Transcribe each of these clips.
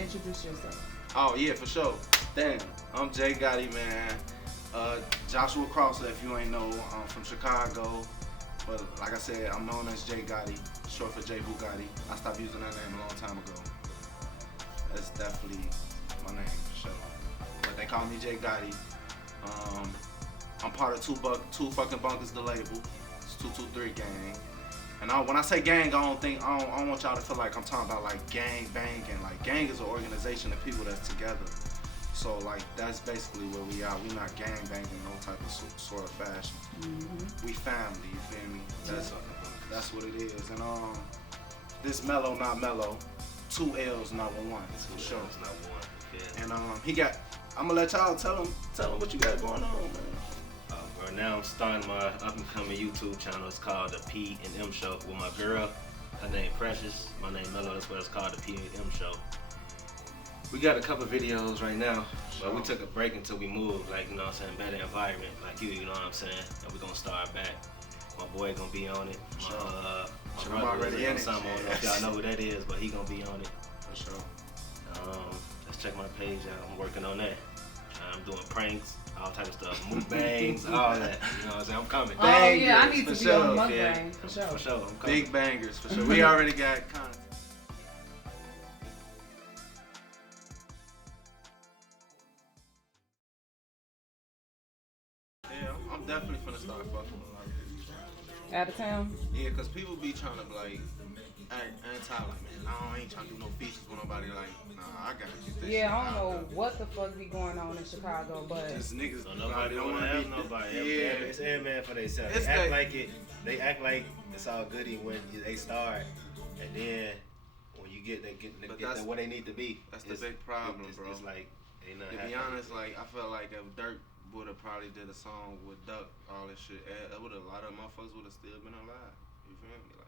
introduce yourself. Oh yeah, for sure. Damn, I'm Jae Gotti, man. Joshua Crosser, if you ain't know, I'm from Chicago. But like I said, I'm known as Jae Gotti, short for Jae Gotti. I stopped using that name a long time ago. That's definitely my name for sure. But they call me Jae Gotti. I'm part of Two Fucking Bunkers, the label. It's 223 gang. And when I say gang, I don't want y'all to feel like I'm talking about like gang banging. Like gang is an organization of people that's together. So like that's basically where we are. We not gang banging no type of sort of fashion. Mm-hmm. We family, you feel me? That's what it is. And this Mello, not Mellow. 2 L's, not one. For sure. Not one. Yeah. And he got. I'm gonna let y'all tell him what you got going on, man. Right now I'm starting my up and coming YouTube channel. It's called the P and M Show with my girl. Her name Precious. My name Mello. That's what it's called, the P and M Show. We got a couple videos right now, but we took a break until we moved, like, you know what I'm saying, better environment, like you know what I'm saying, and we're gonna start back. My boy gonna be on it. My brother already in it. I don't know if y'all know who that is, but he gonna be on it. For sure. Let's check my page out. I'm working on that. I'm doing pranks, all type of stuff, mukbangs, all that. You know what I'm saying? I'm coming. Oh yeah, I need to be sure. on mukbang, for sure. For sure, I'm coming. Big bangers, for sure. We already got content. I'm definitely finna start fucking with a lot of people. Out of town? Yeah, cause people be trying to like act anti, like, man, I ain't trying to do no features with nobody. Like, nah, I gotta get this. Yeah, I don't know what the fuck be going on in Chicago, but just niggas. So nobody don't wanna have nobody. Yeah, it's every man for themselves. They act like it's all goody when they start, and then when you get to where they need to be. That's the big problem, bro. It's like ain't nothing. To be honest, like I felt like if Dirk would have probably did a song with Duck, all this shit, a lot of motherfuckers would have still been alive. You feel me? Like,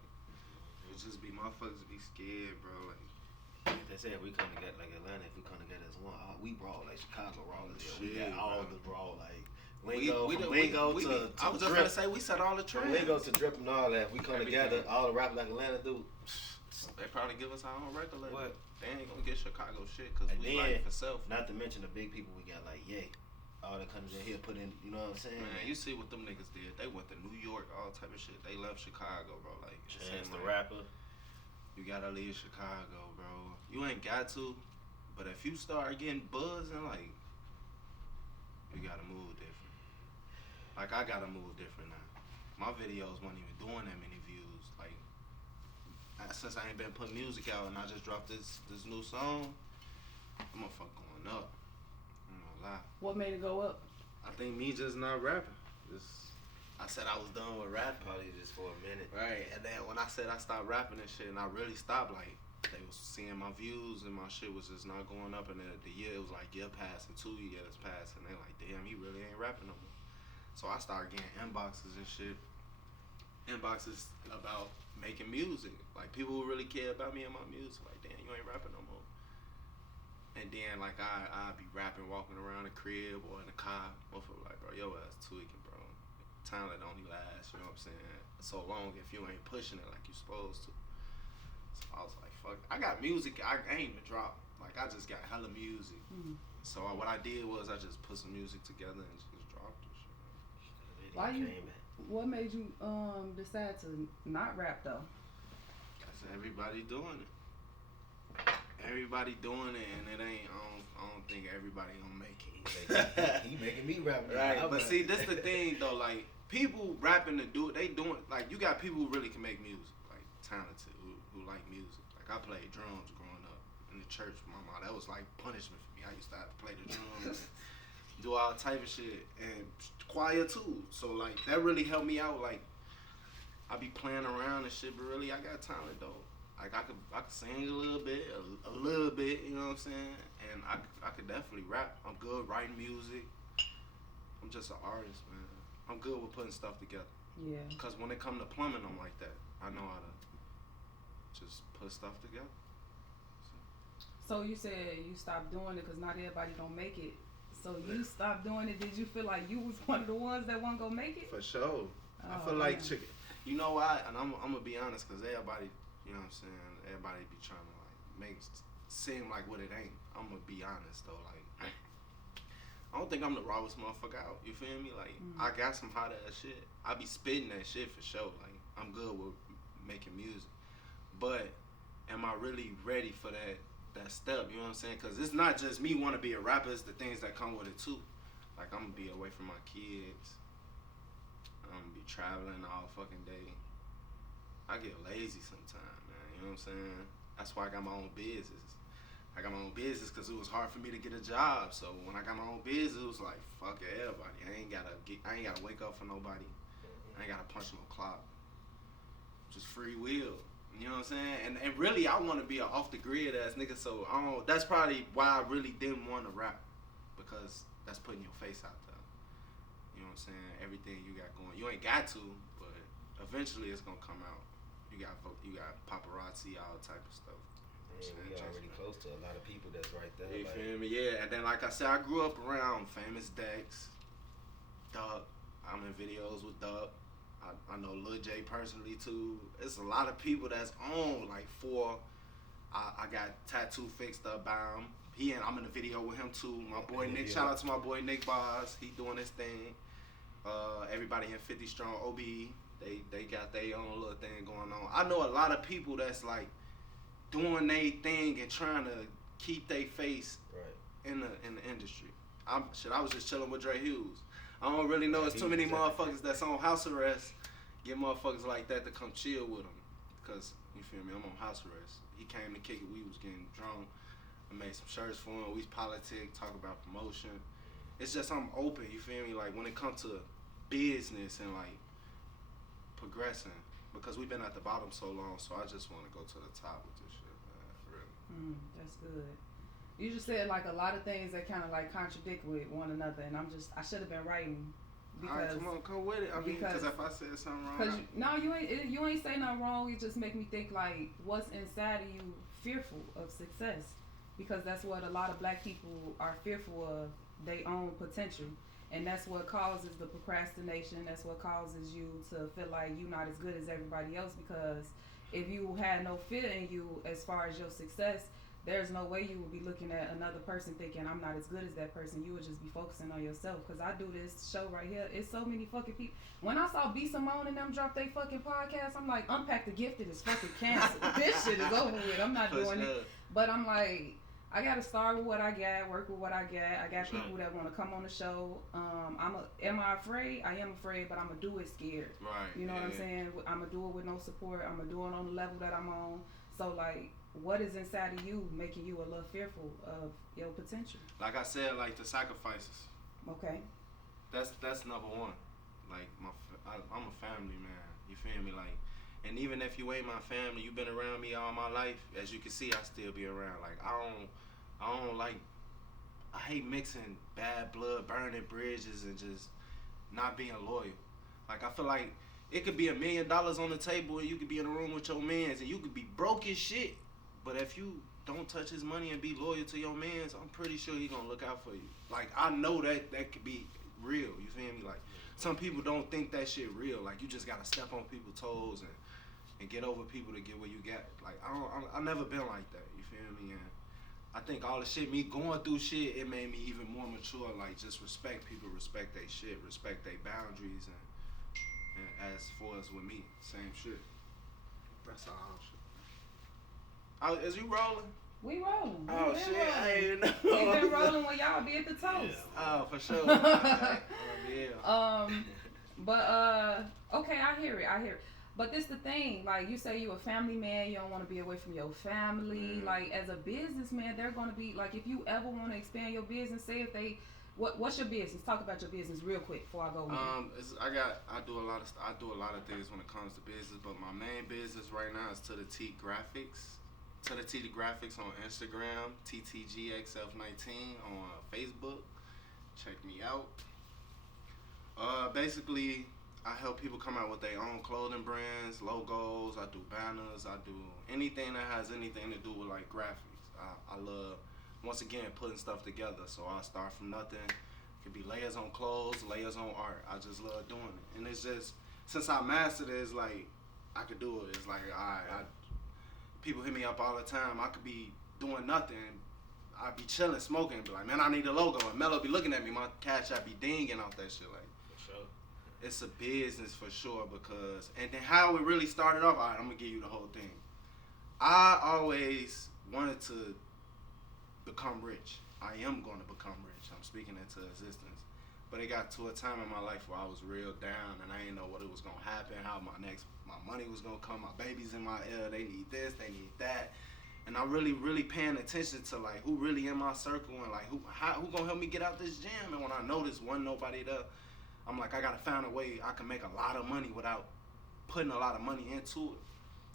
it would just be motherfuckers be scared, bro. Like, they said we come together like Atlanta. If we come together as one, we brawl like Chicago brawl. We Shit, got all bro. the brawl like lingo to I was just gonna say we set all the trends. Lingo to drip and all that. We come together, all the rap like Atlanta do. They probably give us our own record label. What? They ain't gonna get Chicago shit because we then, like for self. Not to mention the big people we got like Ye. All the countries in here put in, you know what I'm saying? Man, you see what them niggas did. They went to New York, all type of shit. They left Chicago, bro. Like, Chance the Rapper. You gotta leave Chicago, bro. You ain't got to, but if you start getting buzzing, like, you gotta move different. Like, I gotta move different now. My videos weren't even doing that many views. Like, since I ain't been putting music out and I just dropped this new song, I'm gonna fuck going up. What made it go up? I think me just not rapping. I said I was done with rapping. Probably just for a minute. Right, and then when I said I stopped rapping and shit, and I really stopped, like, they was seeing my views and my shit was just not going up, and then the year, it was like year passing, 2 years passing, and they like, damn, he really ain't rapping no more. So I started getting inboxes and shit. Inboxes about making music. Like, people who really care about me and my music. Like, damn, you ain't rapping no more. And then, like, I'd be rapping, walking around the crib or in the car. Motherfucker like, bro, yo ass tweaking, bro. Talent only lasts, you know what I'm saying? So long if you ain't pushing it like you supposed to. So I was like, fuck. I got music. I ain't even dropped. Like, I just got hella music. Mm-hmm. So what I did was I just put some music together and just dropped it. What made you decide to not rap, though? Because everybody doing it. Everybody doing it, and it ain't. I don't think everybody gonna make it. He making me rap, right? But see, this the thing though. Like, people rapping to do it, they doing. Like, you got people who really can make music, like talented, who like music. Like, I played drums growing up in the church with my mom. That was like punishment for me. I used to have to play the drums, do all type of shit, and choir too. So like, that really helped me out. Like, I be playing around and shit, but really, I got talent though. Like, I could sing a little bit, you know what I'm saying? And I could definitely rap. I'm good writing music. I'm just an artist, man. I'm good with putting stuff together. Yeah. Because when it come to plumbing, I'm like that. I know how to just put stuff together. So you said you stopped doing it because not everybody gonna make it. So you stopped doing it. Did you feel like you was one of the ones that wasn't gonna make it? For sure. I feel like, you know why? And I'm gonna be honest, because everybody, you know what I'm saying, everybody be trying to like make seem like what it ain't. I'm gonna be honest though, like I don't think I'm the rawest motherfucker out. You feel me? Like I got some hot ass shit. I be spitting that shit for sure. Like I'm good with making music, but am I really ready for that step? You know what I'm saying? Cause it's not just me want to be a rapper. It's the things that come with it too. Like I'm gonna be away from my kids. I'm gonna be traveling all fucking day. I get lazy sometimes, man. You know what I'm saying? That's why I got my own business. I got my own business because it was hard for me to get a job. So when I got my own business, it was like fuck everybody. I ain't gotta wake up for nobody. I ain't gotta punch no clock. Just free will. You know what I'm saying? And really, I want to be an off the grid ass nigga. So that's probably why I really didn't want to rap, because that's putting your face out there. You know what I'm saying? Everything you got going, you ain't got to, but eventually it's gonna come out. You got paparazzi, all type of stuff. Yeah, we already close to a lot of people that's right there. You like, feel me? Yeah, and then like I said, I grew up around famous Dex, Duck. I'm in videos with Duck. I know Lil J personally too. It's a lot of people that's on like 4. I got tattoo fixed up by him. I'm in the video with him too. My boy Nick, shout out to my boy Nick Boss. He doing his thing. Everybody in 50 Strong OB, they got their own little thing going on. I know a lot of people that's like doing their thing and trying to keep their face in the industry. I was just chilling with Dre Hughes. I don't really know. It's too many motherfuckers that's on house arrest. Get motherfuckers like that to come chill with him, cause you feel me? I'm on house arrest. He came to kick it. We was getting drunk. I made some shirts for him. We politic, talk about promotion. It's just I'm open. You feel me? Like when it comes to business and like progressing, because we've been at the bottom so long. So I just want to go to the top with this shit, man. Really. That's good. You just said like a lot of things that kind of like contradict with one another, and I should have been writing. Because, all right, come on, come with it. I mean, because if I said something wrong, you ain't say nothing wrong. You just make me think like, what's inside of you fearful of success? Because that's what a lot of black people are fearful of, their own potential, and that's what causes the procrastination. That's what causes you to feel like you're not as good as everybody else. Because if you had no fear in you as far as your success, there's no way you would be looking at another person thinking I'm not as good as that person. You would just be focusing on yourself. Because I do this show right here. It's so many fucking people. When I saw B. Simone and them drop their fucking podcast, I'm like, Unpack the Gifted is fucking canceled. This shit is over with. I'm not doing it. But I'm like, I got to start with what I got, work with what I got. I got people that want to come on the show. Am I afraid? I am afraid, but I'm going to do it scared. Right. You know what I'm saying? I'm going to do it with no support. I'm going to do it on the level that I'm on. So, like, what is inside of you making you a little fearful of your potential? Like I said, like the sacrifices. Okay. That's number one. Like I'm a family man. You feel me? Like, and even if you ain't my family, you've been around me all my life. As you can see, I still be around. Like I don't like. I hate mixing bad blood, burning bridges, and just not being loyal. Like I feel like it could be $1 million on the table, and you could be in a room with your mans, and you could be broke as shit. But if you don't touch his money and be loyal to your mans, I'm pretty sure he gonna look out for you. Like I know that could be real. You feel me? Like some people don't think that shit real. Like you just gotta step on people's toes and get over people to get where you got. Like I've never been like that. You feel me? And I think all the shit, me going through shit, it made me even more mature. Like just respect people, respect their shit, respect their boundaries, and as far as with me, same shit. That's all shit. Is you rolling? We rolling. Oh shit, rolling. I ain't know. We been rolling when y'all be at the toast. Yeah. Oh, for sure. Yeah. Okay, I hear it. But this the thing, like you say you a family man, you don't want to be away from your family. Like as a businessman, they're gonna be like, if you ever want to expand your business, say if they what's your business? Talk about your business real quick before I go in. I do a lot of things when it comes to business, but my main business right now is To The T Graphics. To The T Graphics on Instagram, TTGXF19 on Facebook. Check me out. Basically, I help people come out with their own clothing brands, logos. I do banners. I do anything that has anything to do with like graphics. I love, once again, putting stuff together. So I start from nothing. It could be layers on clothes, layers on art. I just love doing it. And it's just, since I mastered it, it's like I could do it. It's like, people hit me up all the time. I could be doing nothing. I'd be chilling, smoking, and be like, man, I need a logo. And Mello be looking at me, my cash I'd be dinging off that shit. Like, For sure. it's a business for sure because, and then how it really started off, all right, I'm gonna give you the whole thing. I always wanted to become rich. I am going to become rich. I'm speaking into existence. But it got to a time in my life where I was real down and I didn't know what it was gonna happen, how my money was gonna come, my baby's in my ear, they need this, they need that. And I'm really paying attention to like who really in my circle and like who gonna help me get out this jam. And when I noticed wasn't nobody there, I'm like, I gotta find a way I can make a lot of money without putting a lot of money into it.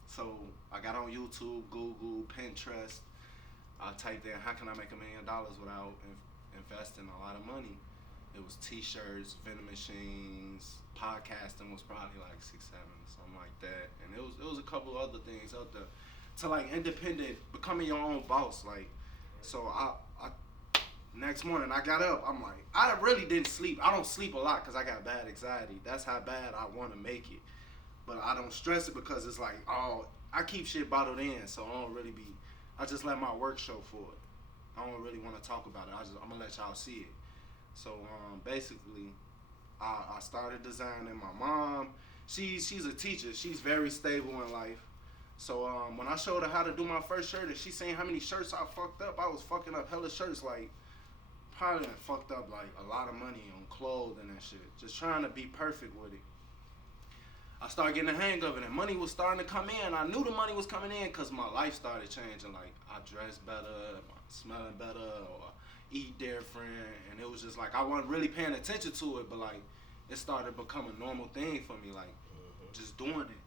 So I got on YouTube, Google, Pinterest. I typed in how can I make $1 million without investing a lot of money. It was t-shirts, vending machines, podcasting was probably like 6, 7, something like that. And it was a couple other things out there. To like independent, becoming your own boss. Like, so I next morning I got up, I'm like, I really didn't sleep. I don't sleep a lot because I got bad anxiety. That's how bad I want to make it. But I don't stress it because it's like, oh, I keep shit bottled in, so I just let my work show for it. I don't really want to talk about it. I'm gonna let y'all see it. So basically, I started designing. My mom, she's a teacher. She's very stable in life. So when I showed her how to do my first shirt, and she seen how many shirts I fucked up, I was fucking up hella shirts. Like probably fucked up like a lot of money on clothes and that shit. Just trying to be perfect with it. I started getting the hang of it, and money was starting to come in. I knew the money was coming in because my life started changing. Like I dressed better, smelling better, or eat different, and it was just like I wasn't really paying attention to it, but like it started to become a normal thing for me, like just doing it.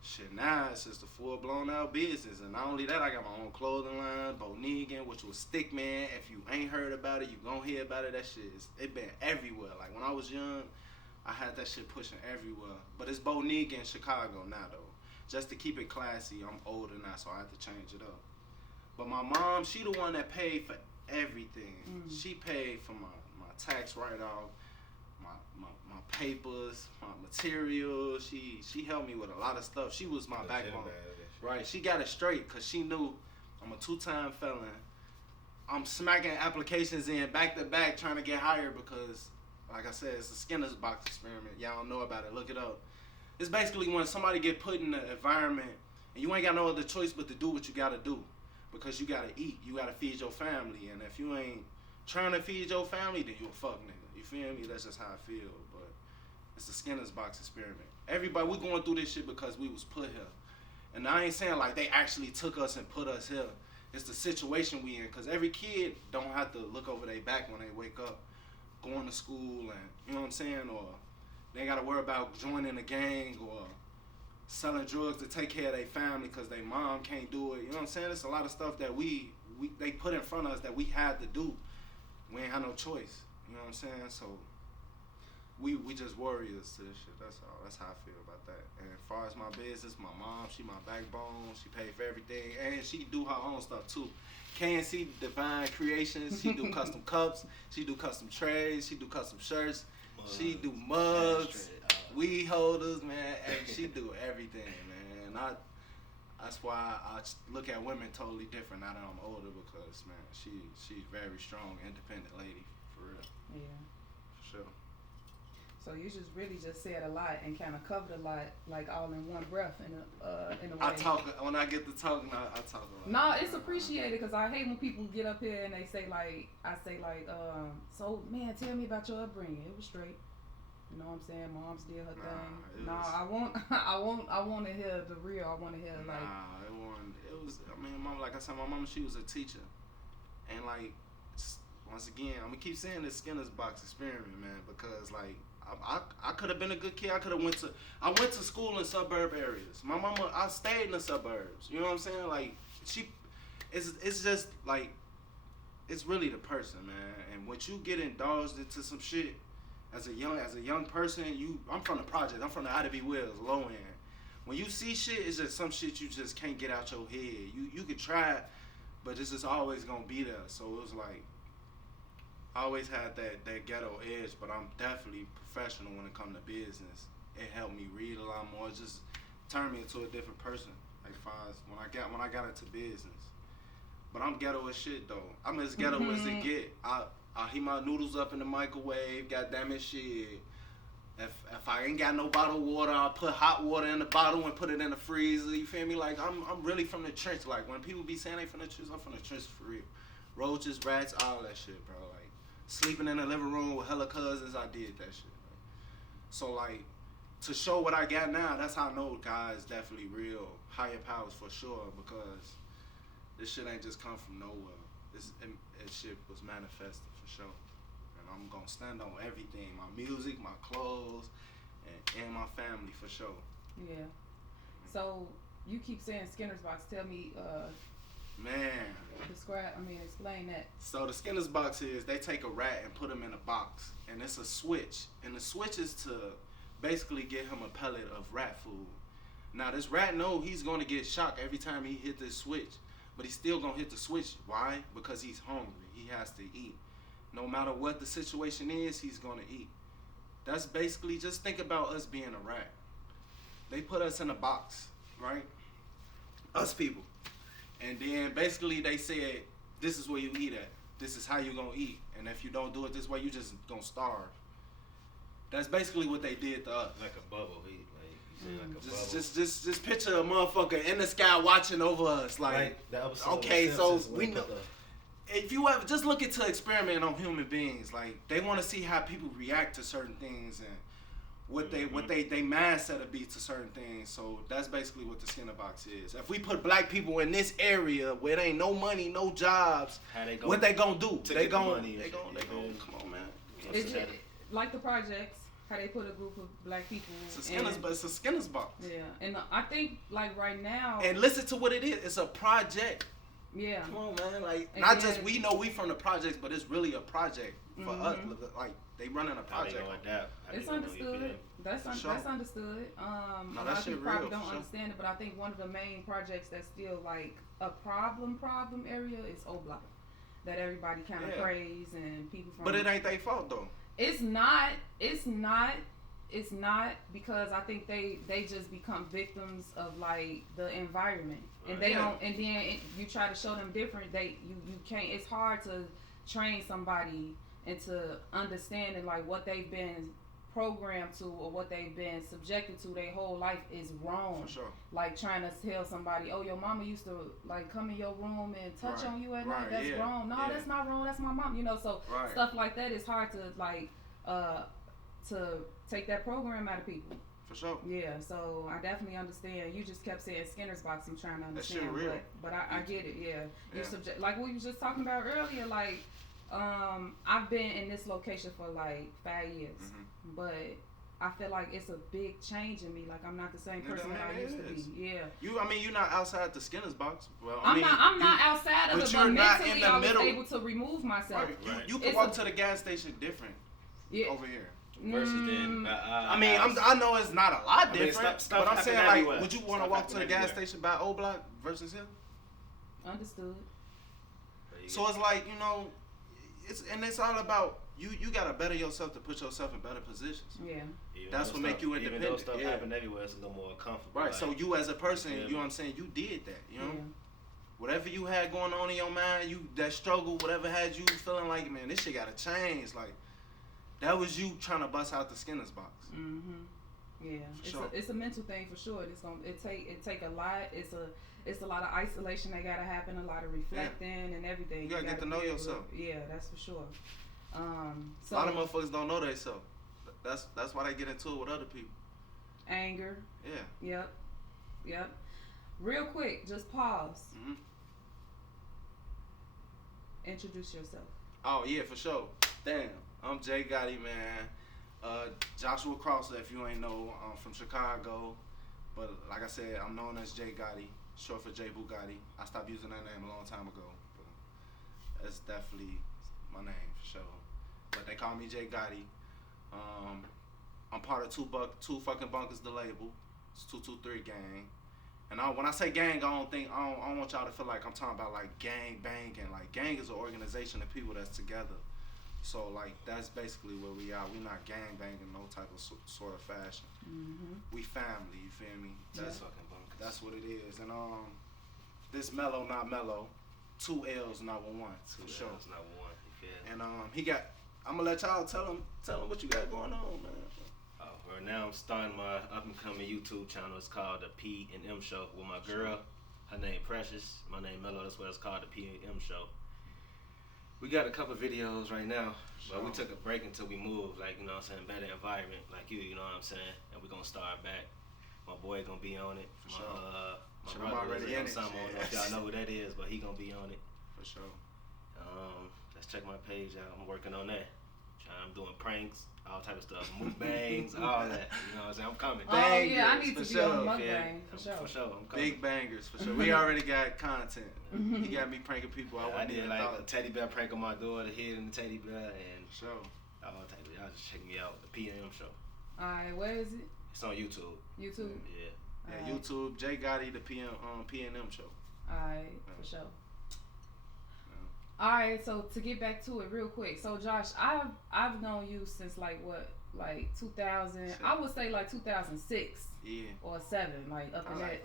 Shit, now it's just a full-blown out business, and not only that, I got my own clothing line, Bonegan, which was Stickman. If you ain't heard about it, you gon' hear about it. That shit it been everywhere. Like when I was young, I had that shit pushing everywhere. But it's Bonegan in Chicago now though. Just to keep it classy, I'm older now, so I had to change it up. But my mom, she the one that paid for everything. She paid for my tax write-off, my papers, my materials. She helped me with a lot of stuff. She was my backbone. Right, she got it straight because she knew I'm a 2-time felon. I'm smacking applications in back to back trying to get hired because, like I said, it's a Skinner's box experiment. Y'all don't know about it, look it up. It's basically when somebody get put in an environment and you ain't got no other choice but to do what you gotta do. Because you gotta eat, you gotta feed your family, and if you ain't trying to feed your family, then you a fuck nigga. You feel me? That's just how I feel. But it's the Skinner's box experiment. Everybody, we going through this shit because we was put here. And I ain't saying like they actually took us and put us here. It's the situation we in. Because every kid don't have to look over their back when they wake up, going to school, and you know what I'm saying? Or they ain't got to worry about joining a gang or selling drugs to take care of their family because their mom can't do it. You know what I'm saying? It's a lot of stuff that they put in front of us that we had to do. We ain't had no choice. You know what I'm saying? So we just warriors to this shit. That's all. That's how I feel about that. And as far as my business, my mom, she my backbone. She paid for everything, and she do her own stuff too. KNC Divine Creations. She do custom cups. She do custom trays. She do custom shirts. She do mugs, weed holders, man. She do everything, man. And that's why I look at women totally different now that I'm older because, man, she's very strong, independent lady, for real. Yeah. For sure. So you just really just said a lot and kind of covered a lot, like all in one breath in a way. I talk when I get to talking. I talk a lot. No, it's appreciated because I hate when people get up here and they say like, so man, tell me about your upbringing. It was straight. You know what I'm saying? Mom's did her thing. I want to hear the real. I want to hear like. It was. I mean, mom, like I said, my mama, she was a teacher, and like, once again, I'm gonna keep saying this Skinner's box experiment, man, because like. I could have been a good kid. I went to school in suburb areas. My mama, I stayed in the suburbs. You know what I'm saying? Like it's just like, it's really the person, man. And once you get indulged into some shit as a young person, I'm from the project. I'm from the Ida B. Wills, low end. When you see shit, it's just some shit you just can't get out your head. You can try it, but it's just always gonna be there. So it was like, I always had that ghetto edge, but I'm definitely professional when it comes to business. It helped me read a lot more. It just turned me into a different person. Like far as when I got into business, but I'm ghetto as shit though. I'm as ghetto as it get. I heat my noodles up in the microwave. Goddamn it, shit. If I ain't got no bottled water, I'll put hot water in the bottle and put it in the freezer. You feel me? Like I'm really from the trench. Like when people be saying they from the trench, I'm from the trench for real. Roaches, rats, all that shit, bro. Like sleeping in the living room with hella cousins, I did that shit. So like to show what I got now, that's how I know God is definitely real, higher powers for sure. Because this shit ain't just come from nowhere. It shit was manifested for sure. I'm gonna stand on everything, my music, my clothes, and my family for sure. Yeah. So you keep saying Skinner's box. Tell me, explain that. So the Skinner's box is they take a rat and put him in a box, and it's a switch, and the switch is to basically get him a pellet of rat food. Now this rat know he's gonna get shocked every time he hit this switch, but he's still gonna hit the switch. Why? Because he's hungry. He has to eat. No matter what the situation is, he's gonna eat. That's basically, just think about us being a rat. They put us in a box, right? Us people. And then basically they said, this is where you eat at. This is how you gonna eat. And if you don't do it this way, you just gonna starve. That's basically what they did to us. Like a bubble. Just picture a motherfucker in the sky watching over us. Like okay, so we know. If you ever just look into experiment on human beings, like they want to see how people react to certain things and what they mindset will be to certain things. So that's basically what the Skinner box is. If we put black people in this area where there ain't no money, no jobs, what they gonna do? They gonna come on, man. It's like the projects. How they put a group of black people. It's a Skinner's box. Yeah, and I think like right now. And listen to what it is. It's a project. Yeah. Come on, man. Like and not just we know we from the projects, but it's really a project for us. Like they running a project. It's understood. That's understood. A lot of people probably don't understand it, but I think one of the main projects that's still like a problem area is O Block, that everybody kind of praise and people from. But it ain't their fault though. It's not because I think they just become victims of like the environment, and they don't. And then you try to show them different. You can't. It's hard to train somebody into understanding like what they've been programmed to or what they've been subjected to their whole life is wrong. For sure. Like trying to tell somebody, oh, your mama used to like come in your room and touch on you at night. That's wrong. No, that's not wrong. That's my mom. You know, so stuff like that is hard to like to take that program out of people. For sure. Yeah, so I definitely understand. You just kept saying Skinner's box. I'm trying to understand. That shit real. But I get it. Yeah. You're like we were just talking about earlier. Like I've been in this location for like 5 years, but I feel like it's a big change in me. Like I'm not the same person that I used to be. Yeah. You're not outside the Skinner's box. Well, I'm not outside of it, but mentally I was able to remove myself. Right. You can walk to the gas station different over here. Versus then, I know it's not a lot different, but I'm saying everywhere. Like, would you want to walk to the gas station by O Block versus here? Understood. So it's like it's all about you gotta better yourself to put yourself in better positions. Yeah. That's what make you independent. Even though stuff happen everywhere, it's a little more comfortable. Right. Like, so you as a person, you know what I'm saying, you did that. You know. Yeah. Whatever you had going on in your mind, that struggle, whatever had you feeling like, man, this shit gotta change. Like. That was you trying to bust out the Skinner's box. Yeah, it's a mental thing for sure. It take a lot. It's a lot of isolation that gotta happen. A lot of reflecting and everything. You gotta get to know yourself. Yeah, that's for sure. So, a lot of motherfuckers don't know themselves. That's why they get into it with other people. Anger. Yeah. Yep. Real quick, just pause. Introduce yourself. Oh yeah, for sure. Damn. I'm Jae Gotti, man. Joshua Crosser, if you ain't know, I'm from Chicago. But like I said, I'm known as Jae Gotti, short for Jae Gotti. I stopped using that name a long time ago. But that's definitely my name, for sure. But they call me Jae Gotti. I'm part of Two Fucking Bunkers, the label. It's 223 gang. And when I say gang, I don't want y'all to feel like I'm talking about like gang banging. Like gang is an organization of people that's together. So like that's basically where we are. We not gang banging no type of sort of fashion. We family. You feel me? That's what it is. And this Mello, not Mellow. 2 L's, not one. Two For sure. L's, not one. You feel? And he got. I'm gonna let y'all tell him what you got going on, man. Right now I'm starting my up and coming YouTube channel. It's called the P and M Show with my girl. Her name Precious. My name Mello. That's what it's called, the P and M Show. We got a couple videos right now, but we took a break until we moved. Like, you know what I'm saying, better environment, like you know what I'm saying. And we're gonna start back. My boy gonna be on it. For sure. My brother is on something. I don't know if y'all know who that is, but he gonna be on it. For sure. Let's check my page out. I'm working on that. I'm doing pranks, all type of stuff, mukbangs, all that. You know what I'm saying? I'm coming. Oh yeah, I need to for be on sure. mukbang for sure. For sure, I'm coming. Big bangers for sure. We already got content. He got me pranking people. I did like a teddy bear prank on my daughter, hid in the teddy bear, and sure. all type of. Y'all just check me out. The P and M Show. All right, where is it? It's on YouTube. YouTube. Yeah. Yeah, All right. YouTube, Jae Gotti, the P and M Show. All right, for sure. All right, so to get back to it real quick. So Josh, I've known you since like 2000. I would say like 2006. Yeah. Or 7, like up in that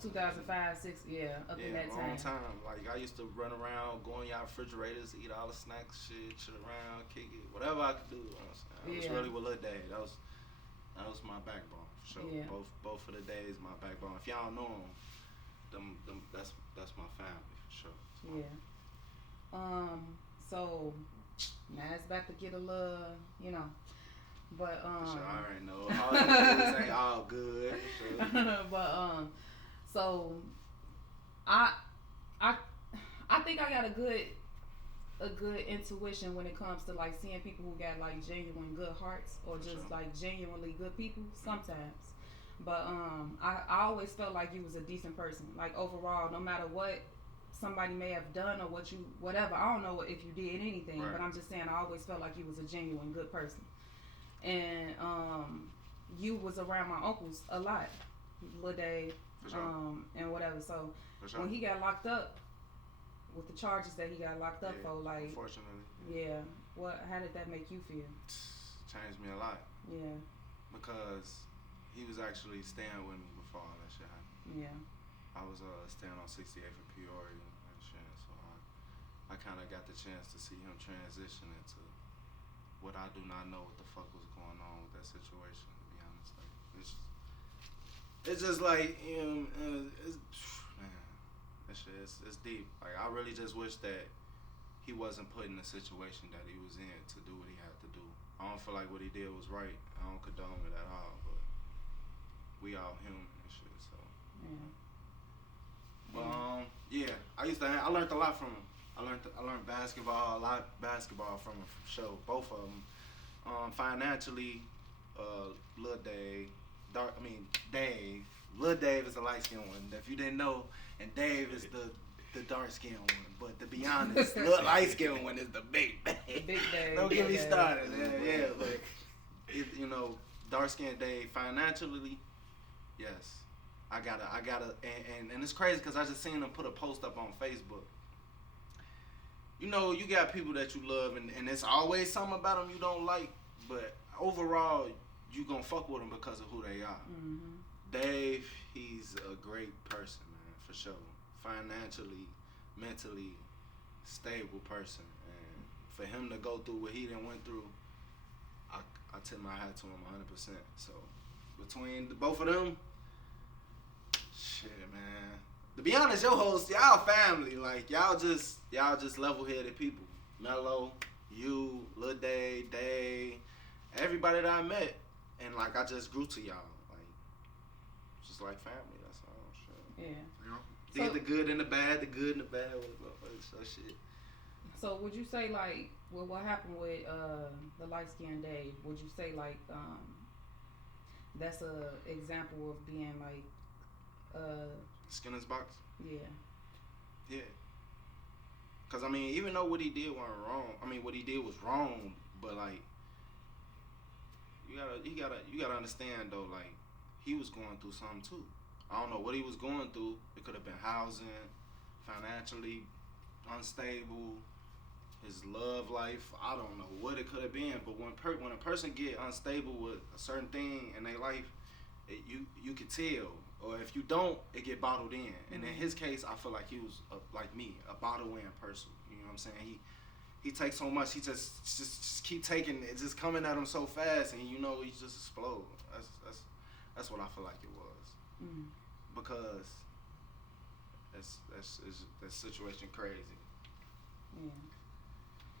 2005, 6, yeah, up in that long time. Like I used to run around, go in y'all refrigerators, eat all the snacks, shit around, kick it, whatever I could do. I was really with Lil Day. That was my backbone for sure. Yeah. Both of the days my backbone. If y'all know them, that's my family for sure. Yeah. So now it's about to get a little, you know, but For sure, I already know. All the dudes ain't all good. Sure. but so I think I got a good intuition when it comes to like seeing people who got like genuine good hearts or just like genuinely good people sometimes. But I always felt like you was a decent person. Like overall, no matter what somebody may have done or whatever. I don't know if you did anything, but I'm just saying I always felt like you was a genuine good person. And you was around my uncles a lot, Lil Dave, and whatever. So when he got locked up with the charges that he got locked up for, like, unfortunately, how did that make you feel? Changed me a lot. Yeah. Because he was actually staying with me before all that shit happened. Yeah. I was staying on 68th for Peoria and shit, so I kind of got the chance to see him transition into what I do not know what the fuck was going on with that situation. To be honest, like it's just like man, that shit it's deep. Like I really just wish that he wasn't put in the situation that he was in to do what he had to do. I don't feel like what he did was right. I don't condone it at all, but we all human and shit, so. Yeah. But I learned a lot from him. I learned basketball, a lot of basketball from him for sure. Both of them. Financially, Lil Dave, Dave. Lil Dave is the light skinned one. If you didn't know, and Dave is the dark skinned one. But to be honest, the light skinned one is the big Dave. The big Dave. Don't get me started. Yeah, but dark skinned Dave financially, yes. I gotta, and it's crazy because I just seen him put a post up on Facebook. You know, you got people that you love, and it's always something about them you don't like, but overall, you gonna fuck with them because of who they are. Mm-hmm. Dave, he's a great person, man, for sure. Financially, mentally stable person, and for him to go through what he done went through, I tip my hat to him 100%. So, between both of them, shit, man. To be honest, y'all family. Like y'all just level-headed people. Mello, you, Lil Day, everybody that I met, and like I just grew to y'all. Like just like family. That's all. Shit. Yeah. You know, did the good and the bad with motherfuckers. So shit. So would you say like what happened with the light skinned Dave? Would you say like that's a example of being like Skinner's box? Yeah. Cause I mean, even though what he did wasn't wrong, what he did was wrong, but like, you gotta understand though, like, he was going through something too. I don't know what he was going through. It could have been housing, financially unstable, his love life. I don't know what it could have been, but when a person get unstable with a certain thing in their life, you could tell. or if you don't, it get bottled in. And in his case, I feel like he was like me, a bottle in person. You know what I'm saying? He takes so much, he just keep taking it, just coming at him so fast, and you know he just explode. That's what I feel like it was, because that's that situation crazy. Yeah.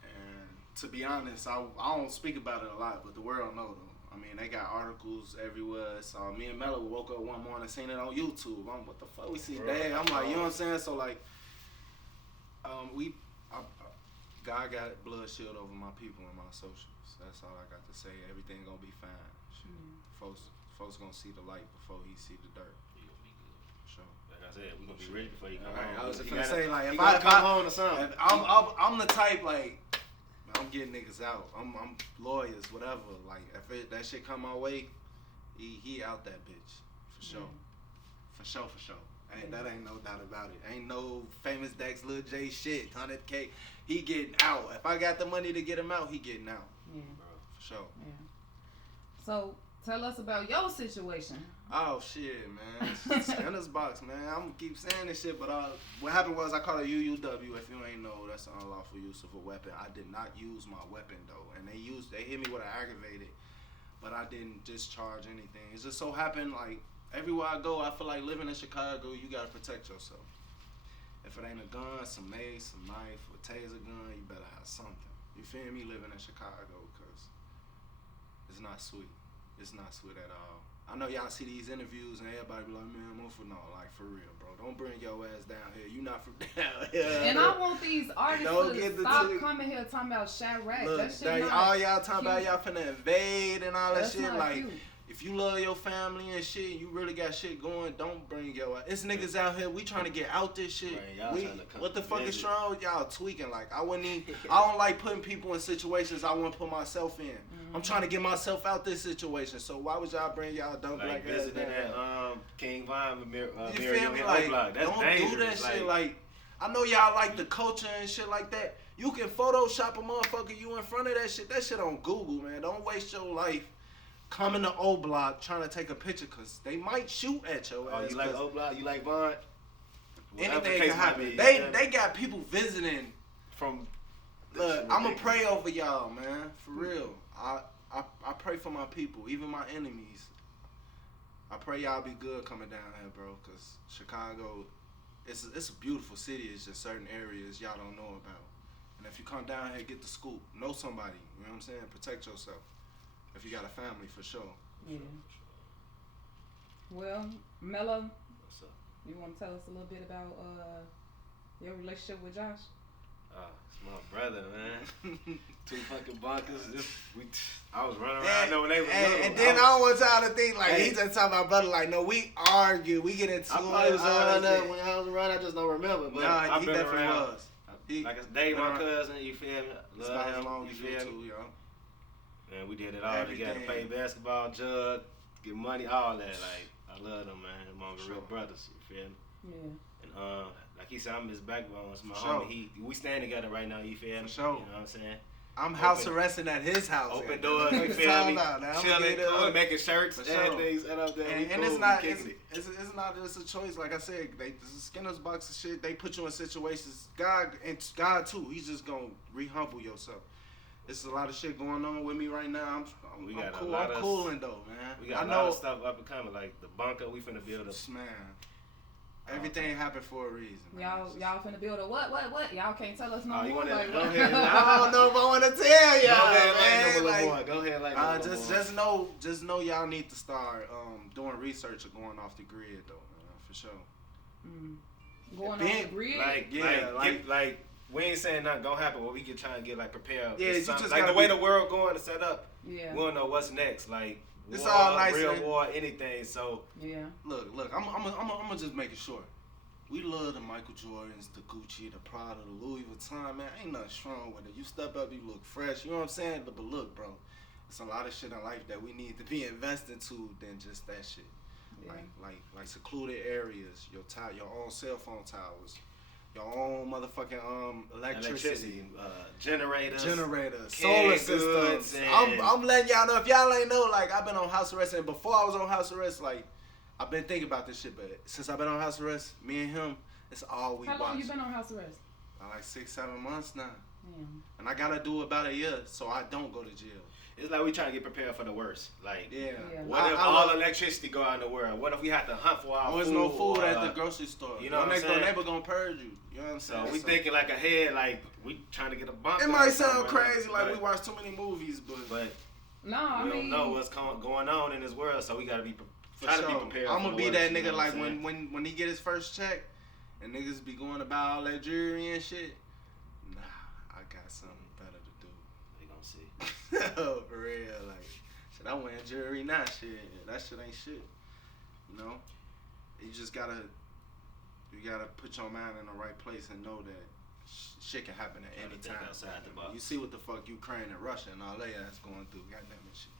And to be honest, I don't speak about it a lot, but the world know though. I mean, they got articles everywhere. So me and Mello woke up one morning, seen it on YouTube. I'm, what the fuck we see, Dad? I'm like, you know what I'm saying? So like, God got blood shield over my people and my socials. That's all I got to say. Everything gonna be fine. Folks gonna see the light before he see the dirt. You gonna be good. Sure. Like I said, we gonna be ready before you come Right, home. I was just gonna say, like, if I I come home or something, I'm the type, like, I'm getting niggas out. I'm lawyers, whatever. Like, if that shit come my way, he out that bitch for sure. For sure. That ain't no doubt about it. Ain't no famous Dex Lil J shit. 100K. He getting out. If I got the money to get him out, he getting out. Yeah. For sure. Yeah. So tell us about your situation. Oh shit, man. Scanner's box, man. I'm gonna keep saying this shit, but what happened was I caught a UUW. If you ain't know, that's an unlawful use of a weapon. I did not use my weapon though, and they hit me with an aggravated, but I didn't discharge anything. It just so happened like everywhere I go, I feel like living in Chicago, you gotta protect yourself. If it ain't a gun, some mace, some knife, or taser gun, you better have something. You feel me? Living in Chicago, cause it's not sweet. It's not sweet at all. I know y'all see these interviews and everybody be like, man, I'm for no, like for real, bro. Don't bring your ass down here. You not from down here. And I want these artists to stop coming here talking about Chirac. Look, that shit not all y'all talking cute. about y'all finna invade and all that That's shit. not Like, cute. if you love your family and shit, you really got shit going, don't bring your ass. It's niggas out here, we trying to get out this shit. Man, What the fuck is wrong with y'all tweaking? Like, I don't like putting people in situations I wouldn't put myself in. I'm trying to get myself out this situation, so why would y'all bring y'all dumb like black ass visiting down? that King Vine, You feel me? Like, That's don't dangerous. do that shit. Like, I know y'all like the culture and shit like that. You can Photoshop a motherfucker you in front of that shit. That shit on Google, man. Don't waste your life coming to O Block trying to take a picture, cause they might shoot at your ass. You like O Block? You like Vine? Anything can happen. They got people visiting from. Look, I'ma pray over y'all, man. For real. I pray for my people, even my enemies. I pray y'all be good coming down here, bro, cause Chicago, it's a beautiful city. It's just certain areas y'all don't know about. And if you come down here, get the scoop. Know somebody. You know what I'm saying? Protect yourself. If you got a family, for sure. Yeah. Well, Mello, What's up? you want to tell us a little bit about your relationship with Josh? It's my brother, man. Two fucking bunkers. I was running around there when they was little. And then I don't want y'all to think like he just talking about brother. Like, no, we argue. We get into I probably was around there when I was around. I just don't remember. But nah, I've he been definitely around. was. Like it's Dave, my cousin. You feel me? It's about as Love long him. as You you feel me? two, yo. Man, we did it all together. Play basketball, jug, get money, all that. Like, I love them, man. Among the real brothers. You feel me? Yeah. And like he said, I'm his backbone. It's my For homie. We stand together right now. You feel me? For sure. You know what I'm saying? I'm house arresting at his house. Open doors. You feel me? Chilling, cool, making shirts, For sure. everything set up there. And cool, it's not just a choice. Like I said, this is Skinner's box of shit. They put you in situations. God too. He's just gonna re-humble yourself. There's a lot of shit going on with me right now. I'm cool. I'm cooling though, man. We got a lot of stuff up and coming. Like the bunker, we finna build a man. Everything happened for a reason. Man. Y'all finna build a what? Y'all can't tell us no more. You wanna, like, go ahead. I don't know if I want to tell y'all, man. Go ahead, like just know y'all need to start doing research or going off the grid though, man, for sure. Going off the grid. Like we ain't saying nothing gonna happen, but we can try and get like prepared. Yeah, you just like the way the world going to set up. Yeah. We don't know what's next. Like it's war, all nice, real man. war, anything. So yeah. Look. I'm just making sure. We love the Michael Jordans, the Gucci, the Prada, the Louis Vuitton, man. Ain't nothing strong with it. You step up, you look fresh. You know what I'm saying? But look, bro, it's a lot of shit in life that we need to be investing to than just that shit. Yeah. Like secluded areas, your own cell phone towers, your own motherfucking electricity, generators, solar systems. I'm letting y'all know if y'all ain't know. Like I've been on house arrest, and before I was on house arrest, like I've been thinking about this shit, but since I've been on house arrest, me and him, it's all we watch. How long you been on house arrest? Like 6-7 months now. Damn. And I gotta do about a year so I don't go to jail. It's like we trying to get prepared for the worst. Like, Yeah. what if all electricity go out in the world? What if we have to hunt for our food? There's no food at the grocery store. You know what I'm next door saying? neighbor gonna purge you. You know what I'm saying? So we thinking like ahead, like we trying to get a bump. It might sound crazy, like we watch too many movies, but No, I we mean, don't know what's going on in this world, so we gotta be trying to be prepared. I'm gonna be that nigga like you know when he get his first check, and niggas be going about all that jewelry and shit. Nah, I got something better to do. They gonna see. Oh, for real, like shit. I wearing jewelry now, shit. That shit ain't shit. You know, you just gotta put your mind in the right place and know that shit can happen at any time. Outside the box. You see what the fuck Ukraine and Russia and all they ass going through. Goddamn it, shit.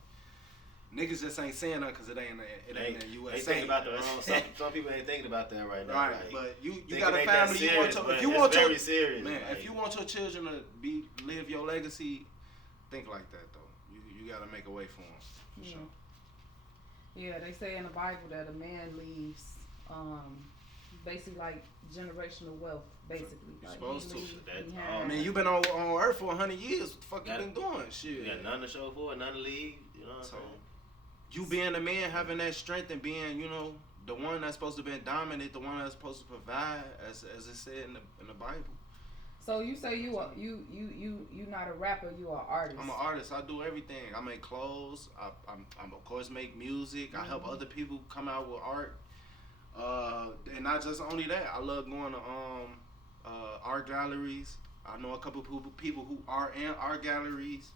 Niggas just ain't saying that because it ain't in the USA. They thinking about the wrong. Some people ain't thinking about that right now. Right, like, but you thinking got a ain't that family. serious, If you want very your serious, man, like, if you want your children to live your legacy, think like that though. You gotta make a way for them. yeah. Sure. Yeah, they say in the Bible that a man leaves, basically like generational wealth, basically. You're Like, supposed to. I Man, you been on Earth for 100 years. What the fuck you been doing? Shit. You got nothing to show for it, nothing to leave. You know what I'm So, saying? you being a man, having that strength and being, you know, the one that's supposed to be dominant, the one that's supposed to provide, as it said in the Bible. So you say you not a rapper, you are an artist. I'm an artist. I do everything. I make clothes. I'm of course make music. I help other people come out with art. And not just only that. I love going to art galleries. I know a couple people who are in art galleries.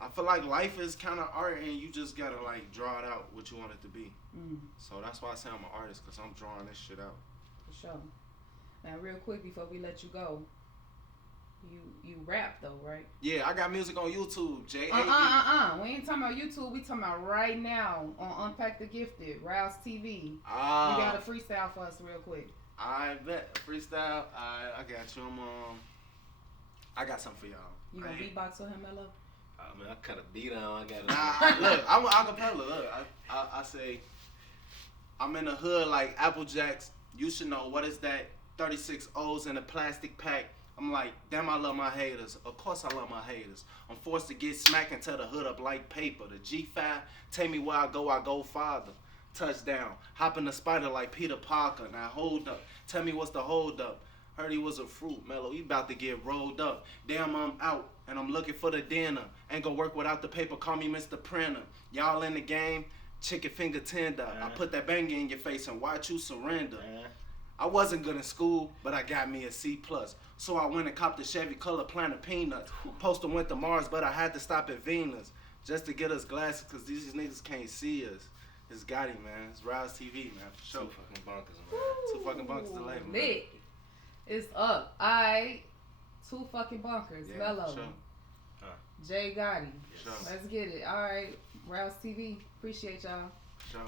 I feel like life is kind of art, and you just gotta like draw it out what you want it to be. So that's why I say I'm an artist, cause I'm drawing this shit out. For sure. Now, real quick before we let you go, you rap though, right? Yeah, I got music on YouTube. We ain't talking about YouTube. We talking about right now on Unpack the Gifted, Rouse TV. You got a freestyle for us real quick. I bet freestyle. I got you. I got something for y'all. You gonna beatbox for him, Mello? I mean, I kind of beat on. I got. Nah, look, I'm an acapella. Look, I say, I'm in the hood like Apple Jacks. You should know what is that? 36 O's in a plastic pack. I'm like, damn, I love my haters. Of course I love my haters. I'm forced to get smacked and tear the hood up like paper. The G5, take me where I go farther. Touchdown. Hop in the spider like Peter Parker. Now hold up. Tell me what's the hold up. Heard he was a fruit, Mello. He about to get rolled up. Damn, I'm out and I'm looking for the dinner. Ain't gonna work without the paper. Call me Mr. Printer. Y'all in the game? Chicken finger tender. I put that banger in your face and watch you surrender. I wasn't good in school, but I got me a C+. So I went and copped a Chevy color Planet Peanuts. Poster went to Mars, but I had to stop at Venus just to get us glasses, because these niggas can't see us. It's Gatti, man. It's Rouse TV, man, for sure. Two fucking bunkers, man. Two fucking bunkers to label, man. Lit. It's up. Alright. Two fucking bunkers. Yeah, Mello. sure. Jae Gotti. Sure. Let's get it. Alright. Rouse TV. Appreciate y'all. Sure.